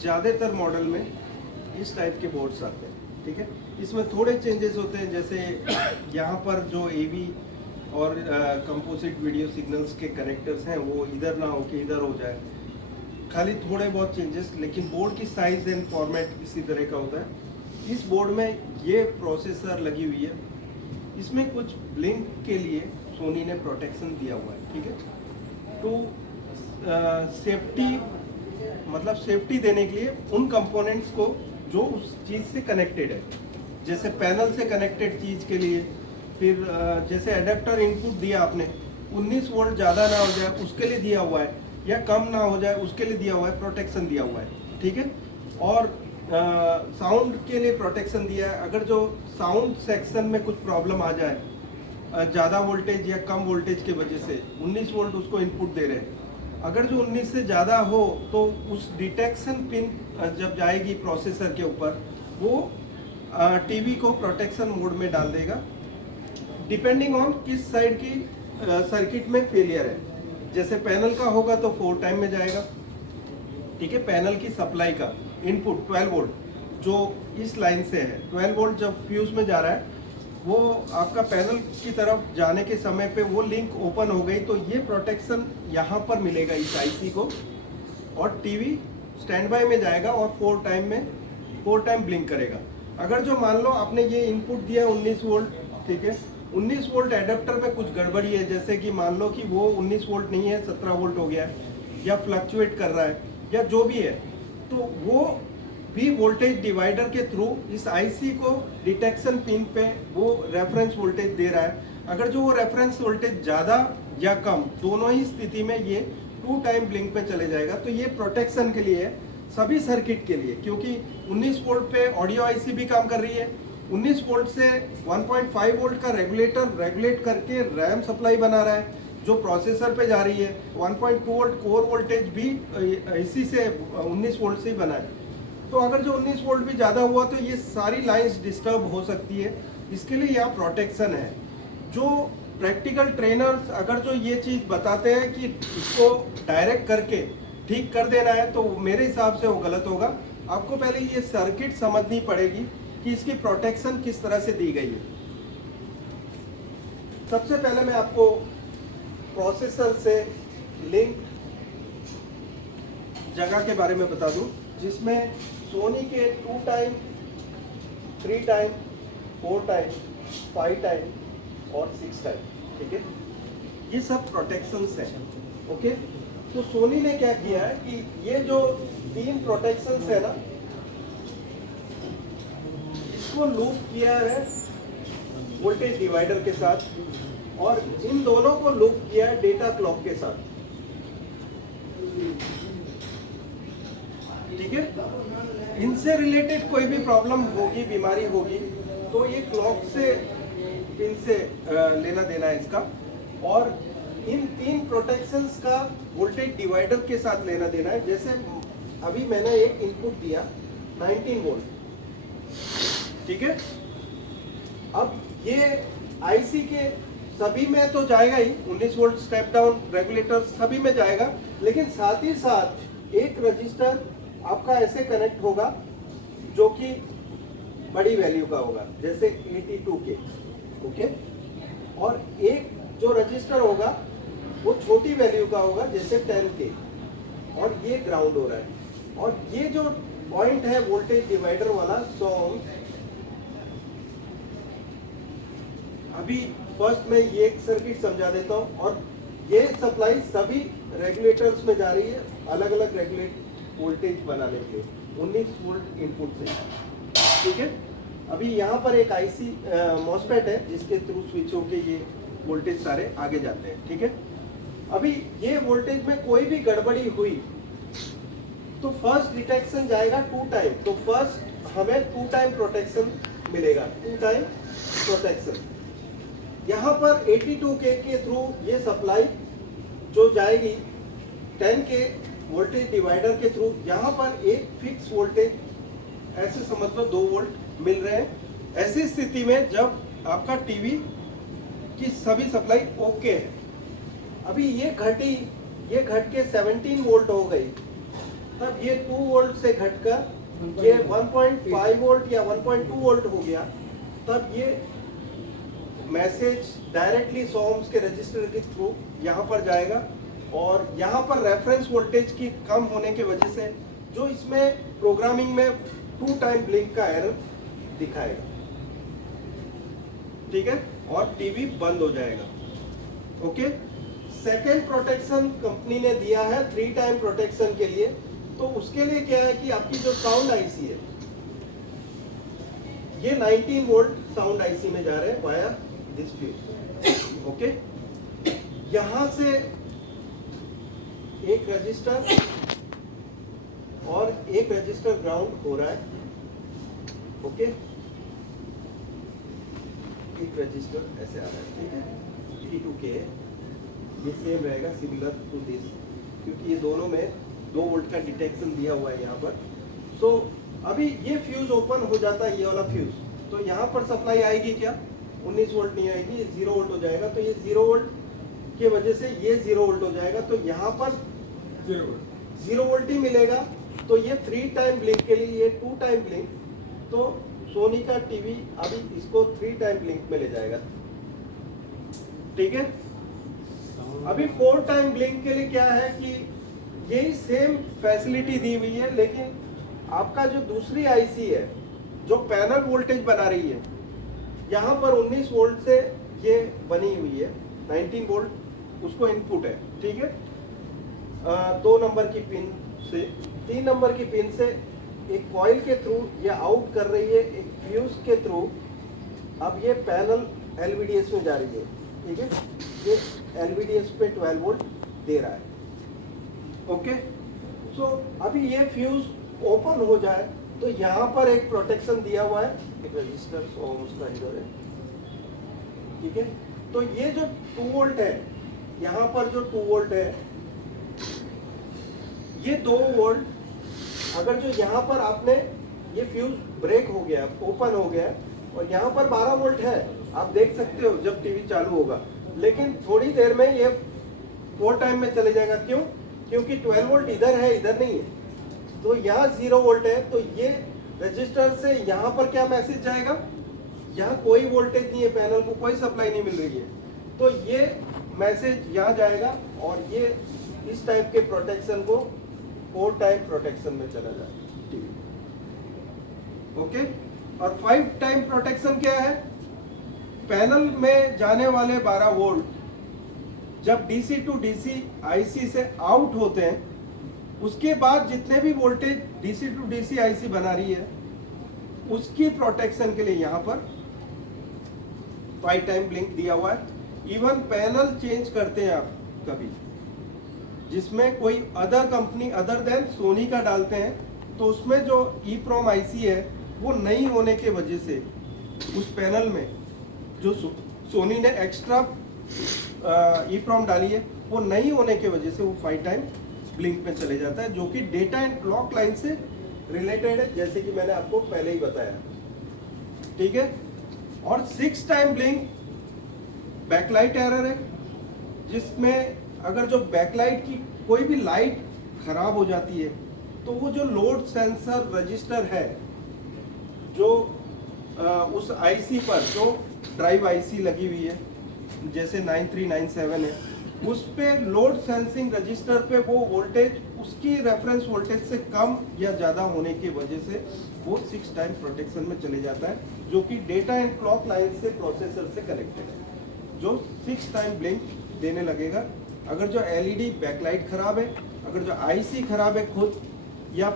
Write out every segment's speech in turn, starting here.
ज़्यादातर मॉडल में इस टाइप के बोर्ड्स आते हैं, ठीक है। इसमें थोड़े चेंजेस होते हैं, जैसे यहाँ पर जो एवी और कंपोजिट वीडियो सिग्नल्स के कनेक्टर्स हैं वो इधर ना हो के इधर हो जाए, खाली थोड़े बहुत चेंजेस, लेकिन बोर्ड की साइज एंड फॉर्मेट इसी तरह का होता है। इस बोर्ड में ये प्रोसेसर लगी हुई है, इसमें कुछ ब्लिंक के लिए सोनी ने प्रोटेक्शन दिया हुआ है, ठीक है। तो सेफ्टी मतलब सेफ्टी देने के लिए उन कंपोनेंट्स को जो उस चीज़ से कनेक्टेड है, जैसे पैनल से कनेक्टेड चीज़ के लिए, फिर जैसे एडेप्टर इनपुट दिया आपने 19 वोल्ट ज़्यादा ना हो जाए उसके लिए दिया हुआ है, या कम ना हो जाए उसके लिए दिया हुआ है, प्रोटेक्शन दिया हुआ है, ठीक है। और साउंड के लिए प्रोटेक्शन दिया है, अगर जो साउंड सेक्शन में कुछ प्रॉब्लम आ जाए, ज़्यादा वोल्टेज या कम वोल्टेज के वजह से 19 वोल्ट उसको इनपुट दे रहे हैं, अगर जो 19 से ज़्यादा हो तो उस डिटेक्शन पिन जब जाएगी प्रोसेसर के ऊपर वो टीवी को प्रोटेक्शन मोड में डाल देगा, डिपेंडिंग ऑन किस साइड की सर्किट में फेलियर है। जैसे पैनल का होगा तो 4 टाइम में जाएगा, ठीक है। पैनल की सप्लाई का इनपुट 12 वोल्ट जो इस लाइन से है, 12 वोल्ट जब फ्यूज में जा रहा है वो आपका पैनल की तरफ जाने के समय पे वो लिंक ओपन हो गई तो ये प्रोटेक्शन यहाँ पर मिलेगा इस आईसी को, और टीवी स्टैंड बाय में जाएगा और 4 टाइम ब्लिंक करेगा। अगर जो मान लो आपने ये इनपुट दिया 19 वोल्ट, ठीक है, 19 वोल्ट एडेप्टर में कुछ गड़बड़ी है, जैसे कि मान लो कि वो 19 वोल्ट नहीं है 17 वोल्ट हो गया है, या फ्लक्चुएट कर रहा है, या जो भी है, तो वो भी वोल्टेज डिवाइडर के थ्रू इस आईसी को डिटेक्शन पिन पे वो रेफरेंस वोल्टेज दे रहा है। अगर जो वो रेफरेंस वोल्टेज ज़्यादा या कम दोनों ही स्थिति में ये 2 टाइम ब्लिंक में चले जाएगा। तो ये प्रोटेक्शन के लिए है सभी सर्किट के लिए, क्योंकि 19 वोल्ट पे ऑडियो आईसी भी काम कर रही है, 19 वोल्ट से 1.5 वोल्ट का रेगुलेटर रेगुलेट करके रैम सप्लाई बना रहा है जो प्रोसेसर पे जा रही है, 1.2 वोल्ट कोर वोल्टेज भी इसी से 19 वोल्ट से ही बना है। तो अगर जो 19 वोल्ट भी ज़्यादा हुआ तो ये सारी लाइंस डिस्टर्ब हो सकती है, इसके लिए यहाँ प्रोटेक्शन है। जो प्रैक्टिकल ट्रेनर्स अगर जो ये चीज़ बताते हैं कि इसको डायरेक्ट करके ठीक कर देना है तो मेरे हिसाब से वो गलत होगा। आपको पहले ये सर्किट समझनी पड़ेगी कि इसकी प्रोटेक्शन किस तरह से दी गई है। सबसे पहले मैं आपको प्रोसेसर से लिंक जगह के बारे में बता दूं, जिसमें सोनी के 2 टाइम, 3 टाइम, 4 टाइम, 5 टाइम और 6 टाइम, ठीक है, ये सब प्रोटेक्शंस हैं, ओके। तो सोनी ने क्या किया है कि ये जो 3 प्रोटेक्शंस है ना, इसको लूप किया है वोल्टेज डिवाइडर के साथ, और इन दोनों को लूप किया है डेटा क्लॉक के साथ, ठीक है। इनसे रिलेटेड कोई भी प्रॉब्लम होगी, बीमारी होगी, तो ये क्लॉक से इनसे लेना देना है इसका, और इन 3 प्रोटेक्शंस का वोल्टेज डिवाइडर के साथ लेना देना है। जैसे अभी मैंने एक इनपुट दिया 19 वोल्ट, ठीक है। अब ये आईसी के सभी में तो जाएगा ही, 19 वोल्ट स्टेप डाउन रेगुलेटर सभी में जाएगा, लेकिन साथ ही साथ एक रजिस्टर आपका ऐसे कनेक्ट होगा जो कि बड़ी वैल्यू का होगा, जैसे 82K, ओके, और एक जो रजिस्टर होगा वो छोटी वैल्यू का होगा, जैसे 10K, और ये ग्राउंड हो रहा है। और ये जो पॉइंट है वोल्टेज डिवाइडर वाला 100 ओम, अभी फर्स्ट में ये एक सर्किट समझा देता हूँ, और ये सप्लाई सभी रेगुलेटर्स में जा रही है अलग अलग रेगुलेट वोल्टेज बनाने के लिए 19 वोल्ट इनपुट से, ठीक है। अभी यहाँ पर एक आईसी मॉसफेट है जिसके थ्रू स्विच होके ये वोल्टेज सारे आगे जाते हैं, ठीक है। अभी ये वोल्टेज में कोई भी गड़बड़ी हुई तो फर्स्ट डिटेक्शन जाएगा 2 टाइम, तो फर्स्ट हमें 2 टाइम प्रोटेक्शन मिलेगा, 2 टाइम प्रोटेक्शन। यहाँ पर 82K के थ्रू ये सप्लाई जो जाएगी 10K वोल्टेज डिवाइडर के थ्रू, यहाँ पर एक फिक्स वोल्टेज, ऐसे समझ लो 2 वोल्ट मिल रहे हैं। ऐसी स्थिति में जब आपका टीवी की सभी सप्लाई ओके है, अभी ये घट के 17 वोल्ट हो गई, तब ये 2 वोल्ट से घटकर ये 1.5 वोल्ट या 1.2 वोल्ट हो गया, तब ये मैसेज डायरेक्टली 100 ohms के रजिस्टर के थ्रू यहाँ पर जाएगा और यहाँ पर रेफरेंस वोल्टेज की कम होने की वजह से जो इसमें प्रोग्रामिंग में 2 टाइम ब्लिंक का एरर दिखाएगा, ठीक है, और टीवी बंद हो जाएगा। ओके, सेकेंड प्रोटेक्शन कंपनी ने दिया है 3 टाइम प्रोटेक्शन के लिए। तो उसके लिए क्या है कि आपकी जो साउंड आईसी है ये 19 वोल्ट साउंड आईसी में जा रहे हैं वाया दिस फ्यूज। ओके, यहां से एक रजिस्टर और एक रजिस्टर ग्राउंड हो रहा है। ओके, एक रजिस्टर ऐसे आ रहा है, ठीक है, T2K ये सेम रहेगा, सिमिलर टू दिस, क्योंकि ये दोनों में 2 वोल्ट का डिटेक्शन दिया हुआ है यहाँ पर। सो अभी ये फ्यूज ओपन हो जाता है, ये वाला फ्यूज, तो यहाँ पर सप्लाई आएगी क्या? 19 वोल्ट नहीं आएगी, ये 0 वोल्ट हो जाएगा। तो ये 0 वोल्ट की वजह से ये 0 वोल्ट हो जाएगा, तो यहाँ पर 0 वोल्ट ही मिलेगा। तो ये 3 टाइम ब्लिंक के लिए, ये 2 टाइम ब्लिंक, तो सोनी का टीवी अभी इसको 3 टाइम ब्लिंक में ले जाएगा, ठीक है। अभी 4 टाइम ब्लिंक के लिए क्या है कि यही सेम फैसिलिटी दी हुई है, लेकिन आपका जो दूसरी आईसी है जो पैनल वोल्टेज बना रही है, यहाँ पर 19 वोल्ट से ये बनी हुई है, 19 वोल्ट उसको इनपुट है, ठीक है। 2 नंबर की पिन से 3 नंबर की पिन से एक कॉइल के थ्रू ये आउट कर रही है, एक फ्यूज के थ्रू। अब ये पैनल एलवीडीएस में जा रही है, ठीक है, ये एलवीडीएस पे 12 वोल्ट दे रहा है। ओके, सो अभी ये फ्यूज ओपन हो जाए तो यहाँ पर एक प्रोटेक्शन दिया हुआ है, एक रजिस्टर उसका इधर है, ठीक है। तो ये जो 2 वोल्ट है, यहाँ पर जो 2 वोल्ट है, ये 2 वोल्ट, अगर जो यहाँ पर आपने ये फ्यूज ब्रेक हो गया, ओपन हो गया, और यहाँ पर 12 वोल्ट है, आप देख सकते हो जब टीवी चालू होगा, लेकिन थोड़ी देर में ये 4 टाइम में चले जाएगा। क्यों? क्योंकि 12 वोल्ट इधर है, इधर नहीं है। तो यहाँ 0 वोल्ट है, तो ये रजिस्टर से यहाँ पर क्या मैसेज जाएगा? यहाँ कोई वोल्टेज नहीं है, पैनल को कोई सप्लाई नहीं मिल रही है, तो ये मैसेज यहाँ जाएगा और ये इस टाइप के प्रोटेक्शन को 4 टाइम प्रोटेक्शन में चला जाएगा, टीवी। ओके, और 5 टाइम प्रोटेक्शन क्या है? पैनल में जाने वाले 12 वोल्ट जब डीसी टू डीसी आईसी से आउट होते हैं, उसके बाद जितने भी voltage DC to DC IC बना रही है, उसकी प्रोटेक्शन के लिए यहाँ पर 5 टाइम ब्लिंक दिया हुआ है। इवन पैनल चेंज करते हैं आप कभी, जिसमें कोई other company other than Sony का डालते हैं, तो उसमें जो EEPROM आईसी है वो नहीं होने के वजह से उस पैनल में जो सोनी ने एक्स्ट्रा EEPROM डाली है, वो नहीं होने के वजह से वो 5 टाइम ब्लिंक में चले जाता है, जो कि डेटा एंड क्लॉक लाइन से रिलेटेड है, जैसे कि मैंने आपको पहले ही बताया, ठीक है। और 6 टाइम ब्लिंक बैकलाइट एरर है, जिसमें अगर जो बैकलाइट की कोई भी लाइट खराब हो जाती है, तो वो जो लोड सेंसर रजिस्टर है जो उस आईसी पर जो ड्राइव आईसी लगी हुई है, जैसे 9397 है, उस पे लोड सेंसिंग रजिस्टर पे वो वोल्टेज उसकी रेफरेंस वोल्टेज से कम या ज़्यादा होने की वजह से वो 6 टाइम प्रोटेक्शन में चले जाता है, जो कि डेटा एंड क्लॉक लाइन से प्रोसेसर से कनेक्टेड है, जो 6 टाइम ब्लिंक देने लगेगा। अगर जो एलईडी बैकलाइट खराब है, अगर जो आईसी खराब है खुद, या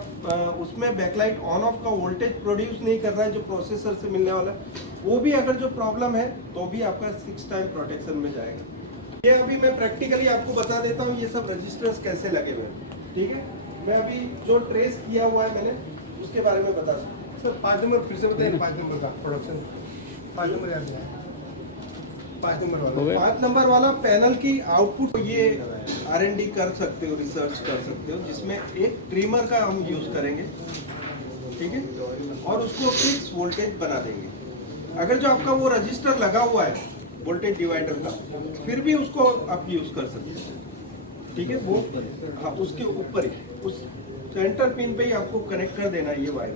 उसमें बैकलाइट ऑन ऑफ का वोल्टेज प्रोड्यूस नहीं कर रहा है जो प्रोसेसर से मिलने वाला है, वो भी अगर जो प्रॉब्लम है तो भी आपका 6 टाइम प्रोटेक्शन में जाएगा। ये अभी मैं प्रैक्टिकली आपको बता देता हूँ ये सब रजिस्टर्स कैसे लगे हुए हैं, ठीक है। मैं अभी जो ट्रेस किया हुआ है मैंने, उसके बारे में बता सकता हूँ। सर 5 नंबर फिर से बताइए, 5 नंबर का प्रोडक्शन, 5 नंबर याद है, 5 नंबर वाला, 5 नंबर वाला पैनल की आउटपुट ये R&D कर सकते हो, रिसर्च कर सकते हो, जिसमें एक ट्रिमर का हम यूज करेंगे, ठीक है, और उसको फिक्स वोल्टेज बना देंगे। अगर जो आपका वो रजिस्टर लगा हुआ है वोल्टेज डिवाइडर का, फिर भी उसको आप यूज कर सकते हैं, ठीक है। वो हाँ उसके ऊपर ही उस सेंटर पिन पे ही आपको कनेक्ट कर देना है ये वायर।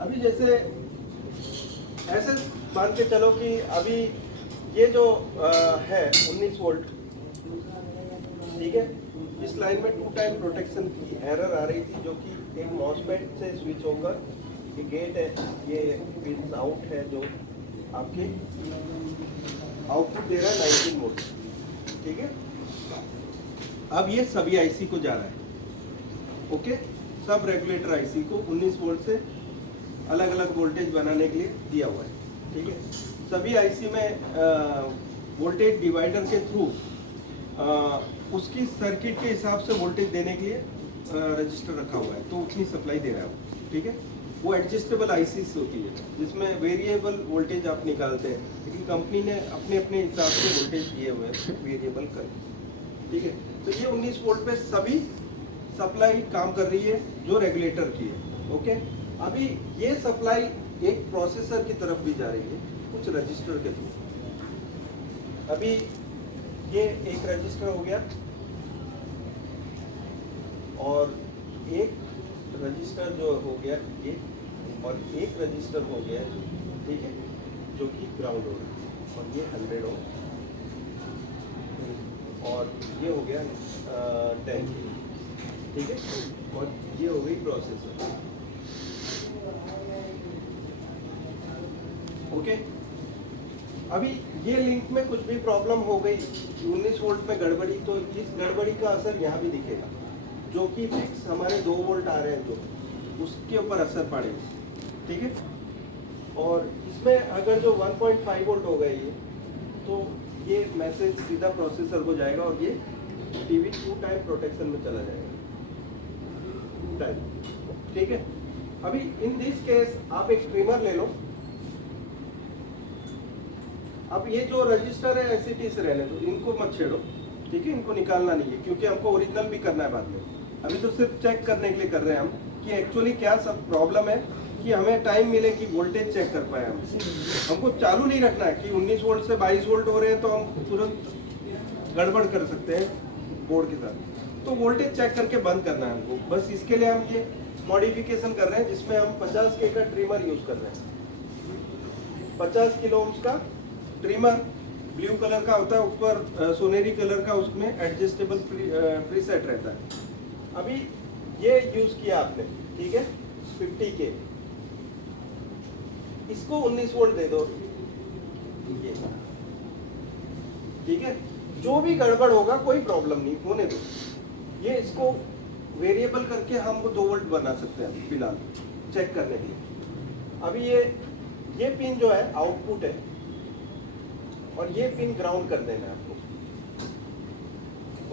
अभी जैसे ऐसे मान के चलो कि अभी ये जो है 19 वोल्ट, ठीक है, इस लाइन में 2 टाइम प्रोटेक्शन की एरर आ रही थी, जो कि एक मॉसफेट से स्विच होकर ये गेट है, ये पिन आउट है जो आपके आउटपुट दे रहा है 19 वोल्ट, ठीक है। अब ये सभी आईसी को जा रहा है, ओके, सब रेगुलेटर आईसी को 19 वोल्ट से अलग अलग वोल्टेज बनाने के लिए दिया हुआ है, ठीक है। सभी आईसी में वोल्टेज डिवाइडर के थ्रू उसकी सर्किट के हिसाब से वोल्टेज देने के लिए रजिस्टर रखा हुआ है, तो उतनी सप्लाई दे रहा है वो, ठीक है। वो एडजस्टेबल आईसीस होती है जिसमें वेरिएबल वोल्टेज आप निकालते हैं, लेकिन कंपनी ने अपने अपने हिसाब से वोल्टेज दिए हुए हैं वेरिएबल कर, ठीक है। तो ये 19 वोल्ट पे सभी सप्लाई काम कर रही है जो रेगुलेटर की है, ओके। अभी ये सप्लाई एक प्रोसेसर की तरफ भी जा रही है कुछ रजिस्टर के थ्रू। अभी ये एक रजिस्टर हो गया और एक रजिस्टर जो हो गया ये, और एक रजिस्टर हो गया, ठीक है, जो कि ग्राउंड हो रहा है, और ये 100 ओम, और ये हो गया 10, ठीक है, और ये हो गई प्रोसेसर, ओके। अभी ये लिंक में कुछ भी प्रॉब्लम हो गई 19 वोल्ट में गड़बड़ी, तो इस गड़बड़ी का असर यहाँ भी दिखेगा, जो कि फिक्स हमारे 2 वोल्ट आ रहे हैं जो उसके ऊपर असर पड़ेगा, ठीक है। और इसमें अगर जो 1.5 वोल्ट हो गए ये, तो ये मैसेज सीधा प्रोसेसर को जाएगा और ये टीवी 2 टाइम प्रोटेक्शन में चला जाएगा, 2 टाइम, ठीक है। अभी इन दिस केस आप एक ट्रिमर ले लो। अब ये जो रजिस्टर है एससीटी से रहने दो, इनको मत छेड़ो, ठीक है, इनको निकालना नहीं है, क्योंकि हमको ओरिजिनल भी करना है बाद में। अभी तो सिर्फ चेक करने के लिए कर रहे हैं हम कि एक्चुअली क्या सब प्रॉब्लम है, कि हमें टाइम मिले कि वोल्टेज चेक कर पाए हम। हमको चालू नहीं रखना है कि 19 वोल्ट से 22 वोल्ट हो रहे हैं तो हम तुरंत गड़बड़ कर सकते हैं बोर्ड के साथ। तो वोल्टेज चेक करके बंद करना है हमको, बस इसके लिए हम ये मॉडिफिकेशन कर रहे हैं, जिसमें हम 50 के का ट्रिमर यूज कर रहे हैं। 50 किलो ओम्स का ट्रिमर ब्लू कलर का होता है, ऊपर सोनेरी कलर का उसमें एडजस्टेबल प्रीसेट रहता है। अभी ये यूज किया आपने, ठीक है, 50 के, इसको 19 वोल्ट दे दो, ये, ठीक है। जो भी गड़बड़ होगा कोई प्रॉब्लम नहीं, होने दो, ये इसको वेरिएबल करके हम 2 वोल्ट बना सकते हैं फिलहाल चेक करने के लिए। अभी ये पिन जो है आउटपुट है, और ये पिन ग्राउंड कर देना है आपको,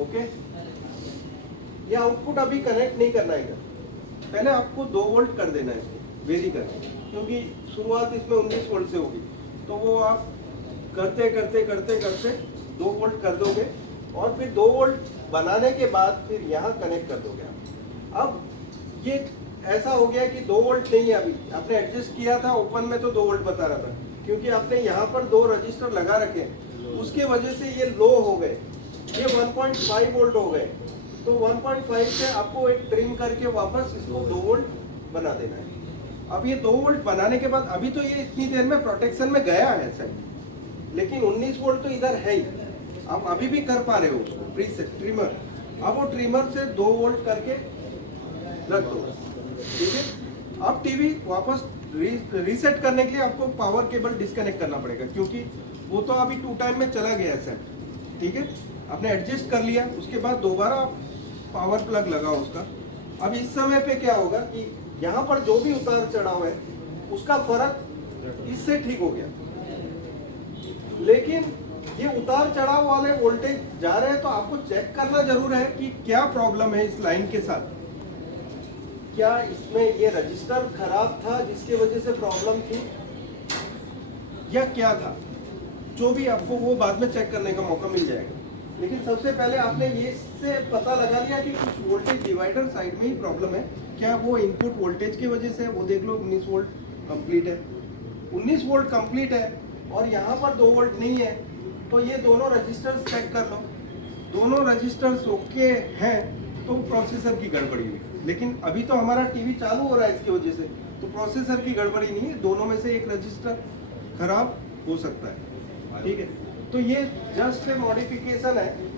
ओके। ये आउटपुट अभी कनेक्ट नहीं करना है, पहले आपको 2 वोल्ट कर देना है इसको वेरी करके, क्योंकि शुरुआत इसमें 19 वोल्ट से होगी, तो वो आप करते करते करते करते 2 वोल्ट कर दोगे, और फिर 2 वोल्ट बनाने के बाद फिर यहाँ कनेक्ट कर दोगे आप। अब ये ऐसा हो गया कि 2 वोल्ट नहीं है, अभी आपने एडजस्ट किया था ओपन में तो 2 वोल्ट बता रहा था, क्योंकि आपने यहाँ पर 2 रजिस्टर लगा रखे, उसके वजह से ये लो हो गए, ये 1.5 वोल्ट हो गए। तो 1.5 से आपको एक ट्रिम करके वापस इसको 2 वोल्ट बना देना है। अब ये 2 वोल्ट बनाने के बाद अभी तो ये इतनी देर में प्रोटेक्शन में गया है सर, लेकिन 19 वोल्ट तो इधर है ही, आप अभी भी कर पा रहे हो उसको प्रीसेट ट्रिमर। अब वो ट्रिमर से 2 वोल्ट करके रख दो, ठीक है। अब टीवी वापस रीसेट करने के लिए आपको पावर केबल डिस्कनेक्ट करना पड़ेगा, क्योंकि वो तो अभी 2 टाइम में चला गया है सेट, ठीक है। आपने एडजस्ट कर लिया, उसके बाद दोबारा पावर प्लग लगाओ उसका। अब इस समय पे क्या होगा कि यहाँ पर जो भी उतार चढ़ाव है उसका फर्क इससे ठीक हो गया, लेकिन ये उतार चढ़ाव वाले वोल्टेज जा रहे हैं, तो आपको चेक करना जरूर है कि क्या प्रॉब्लम है इस लाइन के साथ। क्या इसमें ये रजिस्टर खराब था जिसकी वजह से प्रॉब्लम थी, या क्या था, जो भी आपको वो बाद में चेक करने का मौका मिल जाएगा। लेकिन सबसे पहले आपने ये से पता लगा लिया कि कुछ वोल्टेज डिवाइडर साइड में ही प्रॉब्लम है, क्या वो इनपुट वोल्टेज की वजह से, वो देख लो 19 वोल्ट कंप्लीट है, 19 वोल्ट कंप्लीट है, और यहाँ पर 2 वोल्ट नहीं है, तो ये दोनों रजिस्टर्स चेक कर लो, दोनों रजिस्टर्स ओके हैं, तो प्रोसेसर की गड़बड़ी हुई। लेकिन अभी तो हमारा टीवी चालू हो रहा है इसकी वजह से, तो प्रोसेसर की गड़बड़ी नहीं है, दोनों में से एक रजिस्टर खराब हो सकता है, ठीक है। तो ये जस्ट ए मॉडिफिकेशन है,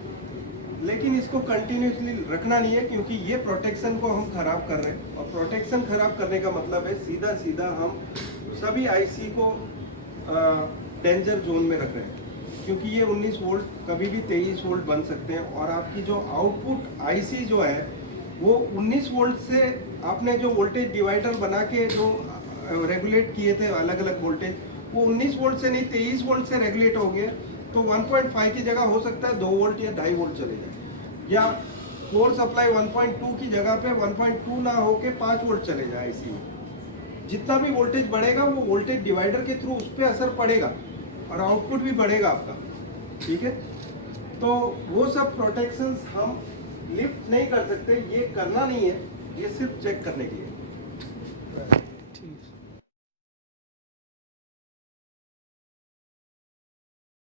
लेकिन इसको कंटिन्यूसली रखना नहीं है, क्योंकि ये प्रोटेक्शन को हम खराब कर रहे हैं, और प्रोटेक्शन खराब करने का मतलब है सीधा सीधा हम सभी आईसी को डेंजर जोन में रख रहे हैं, क्योंकि ये 19 वोल्ट कभी भी 23 वोल्ट बन सकते हैं, और आपकी जो आउटपुट आईसी जो है वो 19 वोल्ट से आपने जो वोल्टेज डिवाइडर बना के जो रेगुलेट किए थे अलग अलग वोल्टेज, वो 19 वोल्ट से नहीं 23 वोल्ट से रेगुलेट हो गए, तो 1.5 की जगह हो सकता है 2 वोल्ट या 2.5 वोल्ट चले जाए, या कोर सप्लाई 1.2 की जगह पे 1.2 ना होके 5 वोल्ट चले जाए आईसी में। जितना भी वोल्टेज बढ़ेगा वो वोल्टेज डिवाइडर के थ्रू उस पर असर पड़ेगा और आउटपुट भी बढ़ेगा आपका, ठीक है। तो वो सब प्रोटेक्शंस हम लिफ्ट नहीं कर सकते, ये करना नहीं है, ये सिर्फ चेक करने के लिए।